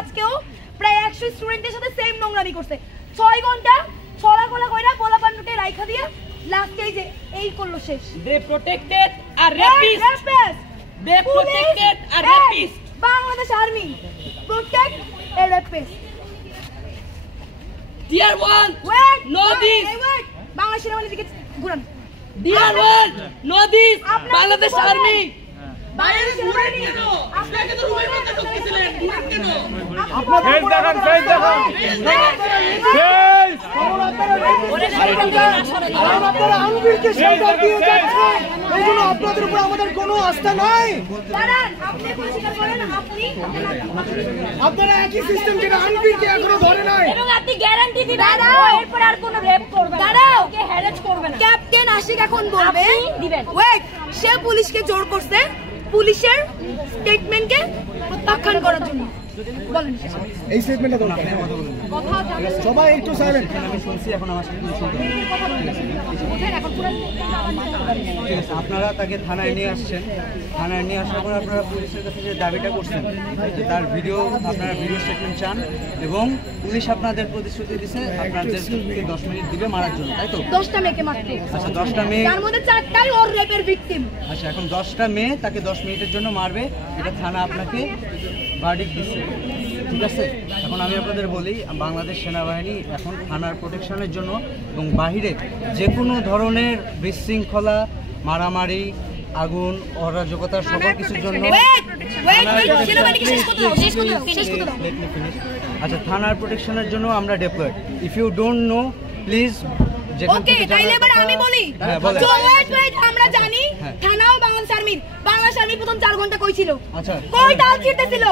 আজকেও প্রায় 100 স্টুডেন্টের সাথে সেম নোংরামি করছে 6 ঘন্টা ছলা কোলা কইরা পোলা পান্ডুকে রাইখা দিয়া লাস্টে এই যে এই করলো শেষ they protected a rapist they protected a rapist Bangladesh Army protect a rapist dear one know this Bangladesh Army দিকে ঘুরান dear one know this Bangladesh Army আপনাকে তো রুমের মধ্যে ঢুকিয়েছিলেন কেন ফেস দেখান ফেস দেখান ফেস আপনারা আনবিরকে শেল্টার দিয়ে যাচ্ছেন এইজন্য আপনাদের উপর আমাদের কোনো আস্থা নাই দাঁড়ান আপনি পরিষ্কার করেন আপনি আপনারা একই সিস্টেম যেটা আনবিরকে এখনো ধরে নাই এবং আপনি গ্যারান্টি দিবেন এরপর আর কোনো রেপ করবে না ওকে হ্যারাস করবে না ক্যাপ্টেন আশিক এখন বলবে দিবেন ওয়েট সে পুলিশকে জোর করছে পুলিশের স্টেটমেন্টকে প্রত্যাখ্যান করার জন্য বলেন এই স্টেটমেন্টটা দরকার কথা সবাই একটু সাইলেন্ট আমি শুনছি এখন আমার সাথে শুনতে এখন পুরো ঠিক আছে আপনারা তাকে থানায় নিয়ে আসছেন থানায় নিয়ে আসার পর আপনারা পুলিশের কাছে যে দাবিটা করছেন যে তার ভিডিও আপনারা ভিডিও স্টেটমেন্ট চান এবং পুলিশ আপনাদের প্রতিশ্রুতি দিচ্ছে আপনাদেরকে 10 মিনিট দিবে মারার জন্য তাই তো 10টা মেয়েকে মারতে আচ্ছা 10টা মেয়ে তার মধ্যে 4টাই ওর রেপের ভিকটিম আচ্ছা এখন 10টা মেয়ে তাকে 10 মিনিটের জন্য মারবে এটা থানা আপনাকে ভার্ডিক্ট দিচ্ছে ঠিক আছে এখন আমি আপনাদের বলি বাংলাদেশ সেনাবাহিনী এখন থানার প্রোটেকশনের জন্য এবং বাহিরে যে কোনো ধরনের বিশৃঙ্খলা মারামারি আগুন অরাজকতা সকল কিছুর জন্য আচ্ছা থানার প্রোটেকশনের জন্য আমরা deployed if you don't know please okay তাইলে এবার আমি বলি আমরা জানি থানাও বাংলাদেশ আর্মি প্রথম 4 ঘন্টা কই ছিল আচ্ছা কই তাল ছিটতেছিল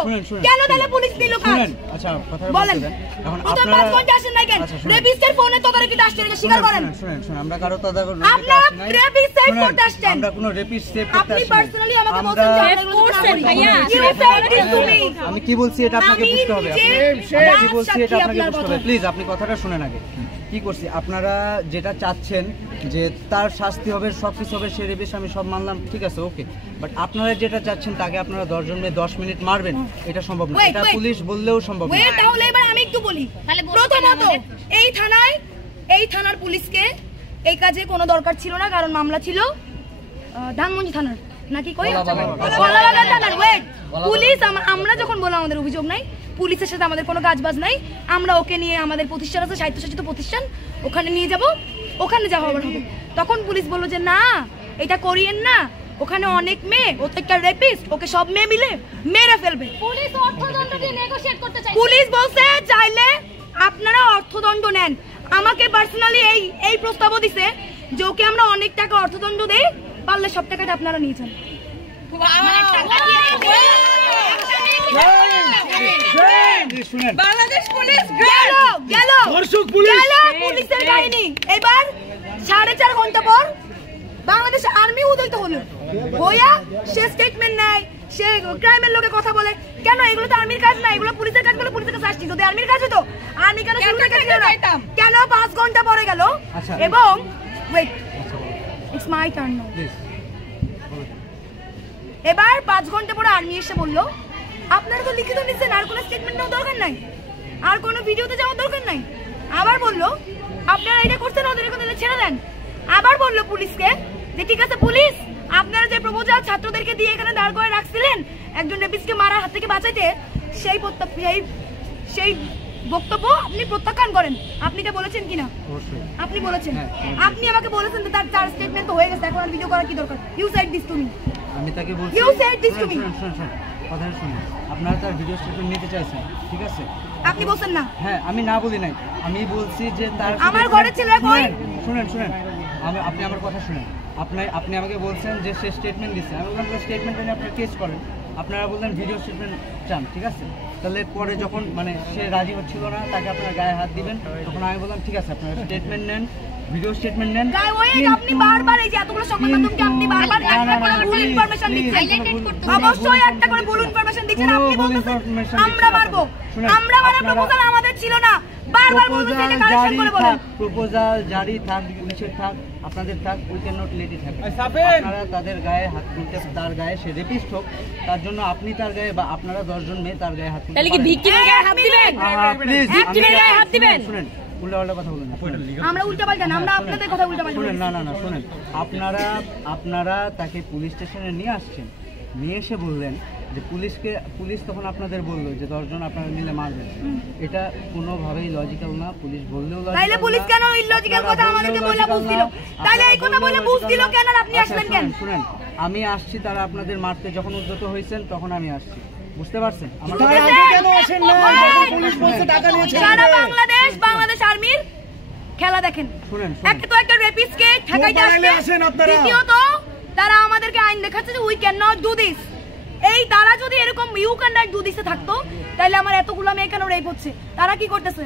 কেন তাহলে পুলিশ দিল কাজ আচ্ছা কথা বলেন এখন আপনারা 5 ঘন্টা আসেন না কেন রেপিস্টের ফোনে তদারকিতে আসছেন এটা স্বীকার করেন শুনেন আমরা কারো তদারকি আপনারা রেপিস্ট সেভ করতে আসছেন আমরা কোনো রেপিস্ট সেভ করতে আপনি আসি পার্সোনালি আমাকে বলছেন যে আপনি করছেন ভাইয়া আমি কি বলছি এটা আপনাকে বুঝতে হবে আমি কি বলছি এটা আপনাকে বুঝতে হবে প্লিজ আপনি কথাটা শুনেন আগে কি করছি আপনারা যেটা চাচ্ছেন যে তার শাস্তি হবে সবকিছু হবে সে রেপিস্ট আমি সব মানলাম ঠিক আছে ওকে বাট আপনারা যেটা চাচ্ছেন তাকে আপনারা 10 জন মিলে 10 মিনিট মারবেন এটা সম্ভব না এটা পুলিশ বললেও সম্ভব না তাহলে এবার আমি একটু বলি প্রথমত এই থানার পুলিশকে এই কাজে কোনো দরকার ছিল না কারণ মামলা ছিল ধানমন্ডি থানার নাকি কই কলাবাগান থানার ওয়েট পুলিশ আমরা যখন বললাম আমাদের অভিযোগ নাই পুলিশের সাথে আমাদের কোনো কাজবাজ নাই আমরা ওকে নিয়ে আমাদের প্রতিষ্ঠান আছে স্বায়ত্তশাসিত প্রতিষ্ঠান ওখানে নিয়ে যাব ওখানে যা হবার হবে তখন পুলিশ বলল যে না এটা করিয়েন না ওখানে অনেক মেয়ে ও তো একটা রেপিস্ট ওকে সব মেয়ে মিলে মেরে ফেলবে পুলিশ অর্থদণ্ড দিয়ে নেগোশিয়েট করতে চায় পুলিশ বলছে চাইলে আপনারা অর্থদণ্ড নেন আমাকে পার্সোনালি এই প্রস্তাবও দিছে যে ওকে আমরা অনেক টাকা অর্থদণ্ড দেই পারলে সব টাকাটা আপনারা নিয়ে যান বাংলাদেশ পুলিশ গেল পুলিশের কাহিনী এবার 4.5 ঘন্টা পর বাংলাদেশ আর্মি উদয়িত হলো হইয়া সে স্টেটমেন্ট নেয় সে ক্রাইমের লোকে কথা বলে কেন এগুলো তো আর্মির কাজ না এগুলো পুলিশের কাজ বলে পুলিশের কাছে আসছি যদি আর্মির কাজ হতো আর্মি কেন শুরু থেকে কেন 5 ঘন্টা পরে গেল এবং wait it's my turn now এবার 5 ঘন্টা পরে আর্মি এসে বলল আপনারা তো লিখিত নিছেন আর কোনো স্টেটমেন্ট নেওয়ার দরকার নাই আর কোনো ভিডিওতে যাওয়ার দরকার নাই আবার বলল আপনারা এটা করছেন ওদের কথা ছেড়ে দেন আবার বলল পুলিশকে যে ঠিক আছে পুলিশ আপনারা যে প্রপোজাল ছাত্রদেরকে দিয়ে এখানে দাঁড় করে রাখছিলেন একজন রেপিস্টকে মারার হাত থেকে বাঁচাইতে সেই বক্তব্য আপনি প্রত্যাখ্যান করেন আপনি এটা বলেছেন কিনা আপনি বলেছেন আপনি আমাকে বলেছেন যে তার স্টেটমেন্ট তো হয়ে গেছে এখন আর ভিডিও করার কি দরকার you said this to me আমি তাকে বলছি you said this to me কথা শুনুন আপনারা তার ভিডিও স্টেটমেন্ট নিতে চাইছেন ঠিক আছে আপনি বলছেন না হ্যাঁ আমি না বলি নাই আমি বলছি যে তার আমার ঘরে ছেলে কই শুনেন আপনি আমার কথা শুনেন আপনি আমাকে বলছেন যে সে স্টেটমেন্ট দিচ্ছে আমি বললাম স্টেটমেন্টটা নিয়ে আপনারা কেস করেন আপনারা বললেন ভিডিও স্টেটমেন্ট চান ঠিক আছে তাহলে পরে যখন মানে সে রাজি হচ্ছিল না তাকে আপনারা গায়ে হাত দিবেন তখন আমি বললাম ঠিক আছে আপনারা স্টেটমেন্ট নেন ভিডিও স্টেটমেন্ট নেন আপনি বারবার এই যে এতগুলো সংবাদ মাধ্যমকে আপনি বারবার একটা করে ভুল ইনফরমেশন দিচ্ছেন অবশ্যই একটা করে ভুল ইনফরমেশন দিচ্ছেন আপনি বলতেছেন আমরা মারবো আমরা মারার প্রপোজাল আমাদের ছিল না বারবার বলতেছি এটা কারেকশন করে বলেন। প্রপোজাল জারি থাক, পুলিশের থাক, আপনাদের থাক, we can not let it happen. আপনারা তাদের গায়ে হাত তুলতে, তার গায়ে সে রেপিস্ট হোক, তার জন্য আপনি তার গায়ে বা আপনারা 10 জন মেয়ে তার গায়ে হাত তুলতে তাহলে কি ভিকটিমের গায়ে হাত দিবেন? প্লিজ ভিকটিমের গায়ে হাত দিবেন? শুনেন, উল্টাপাল্টা কথা বলেন না। আমরা উল্টাপাল্টা না, আমরা আপনাদের কথা উল্টাপাল্টা শুনেন, বলি। না না না শুনেন, আপনারা তাকে পুলিশ স্টেশনে নিয়ে আসছেন, নিয়ে এসে বললেন যে পুলিশ তখন আপনাদের বললো যে 10 জন আপনারা মিলে মারবেন। এটা কোনোভাবেই লজিক্যাল না, পুলিশ বললেও লজিক্যাল না। তাইলে পুলিশ কেন ইলজিক্যাল কথা আমাদেরকে বলে বুঝছিল? তাইলে এই কথা বলে বুঝছিল কেন আর আপনি আসলেন কেন? শুনেন, আমি আসছি, তারা আপনাদের মারতে যখন উদ্যত হয়েছেন তখন আমি আসছি, বুঝতে পারছেন? আমার তার আগে কেন আসেন না? পুলিশ বলছে টাকা নিয়েছে। সারা বাংলাদেশ আর্মির খেলা দেখেন। শুনেন, একটা তো একটা রেপিস্টকে ঠেকাইতে আসেন আপনারা। দ্বিতীয়ত তারা আমাদেরকে আইন দেখাচ্ছে যে we can not do this. এই তারা যদি এরকম ইউ ক্যান নট ডু দিসে থাকতো তাহলে আমার এতগুলো মেয়ে কেন রেপ হচ্ছে? তারা কি করতেছে?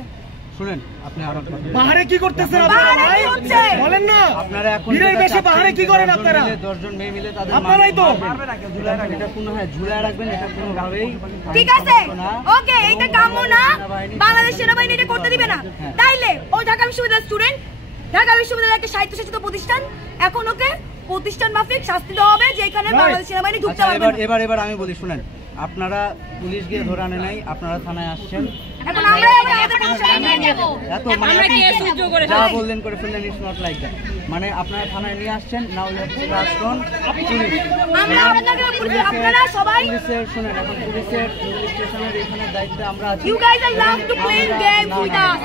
শুনেন, আপনি আমার কথা পাহাড়ে কি করতেছেন আপনারা? পাহাড়ে কি হচ্ছে? বলেন না। আপনারা এখন বীরের বেশে পাহাড়ে কি করেন আপনারা? 10 জন মেয়ে মিলে তাদের আপনারাই তো। এটা কোনো ঝুলায় রাখবেন, এটা কোনোভাবেই ঠিক আছে, ওকে, এটা কাম্য না। বাংলাদেশ সেনাবাহিনী এটা করতে দিবে না। তাইলে ও ঢাকা বিশ্ববিদ্যালয়ের স্টুডেন্ট, ঢাকা বিশ্ববিদ্যালয়ের একটা স্বায়ত্তশাসিত প্রতিষ্ঠান, এখন ওকে প্রতিষ্ঠান মাফিক শাস্তি দেওয়া হবে যেখানে বাংলাদেশ সেনাবাহিনী ঢুকতে পারবে না। এবার আমি বলি, শুনেন, আপনারা পুলিশ গিয়ে ধরে আনে নাই, আপনারা থানায় আসছেন, এখন আমরা আমাদের প্রতিষ্ঠানে নিয়ে যাব। এত মানে আমরা কি এ সহ্য করে যা বললেন করে ফেললেন, ইটস নট লাইক দ্যাট। মানে আপনারা থানায় নিয়ে আসছেন, now you have to trust on police. আমরা আপনাদের পুলিশ, আপনারা সবাই পুলিশের, শুনেন, এখন পুলিশের পুলিশ স্টেশনের এখানে দায়িত্বে আমরা আছি। You guys are love to play games with us.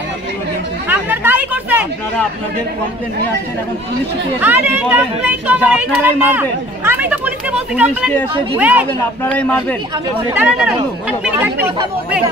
আপনারা তাই করছেন। আপনারা আপনাদের কমপ্লেন নিয়ে আসছেন, এখন পুলিশ কি আরে কমপ্লেইন তো আমার এই আপনারাই মারবেন। আমি তো পুলিশকে বলছি পুলিশকে কমপ্লেইন। এসে যদি বলেন আপনারাই মারবেন, দাঁড়ান, এক মিনিট, wait।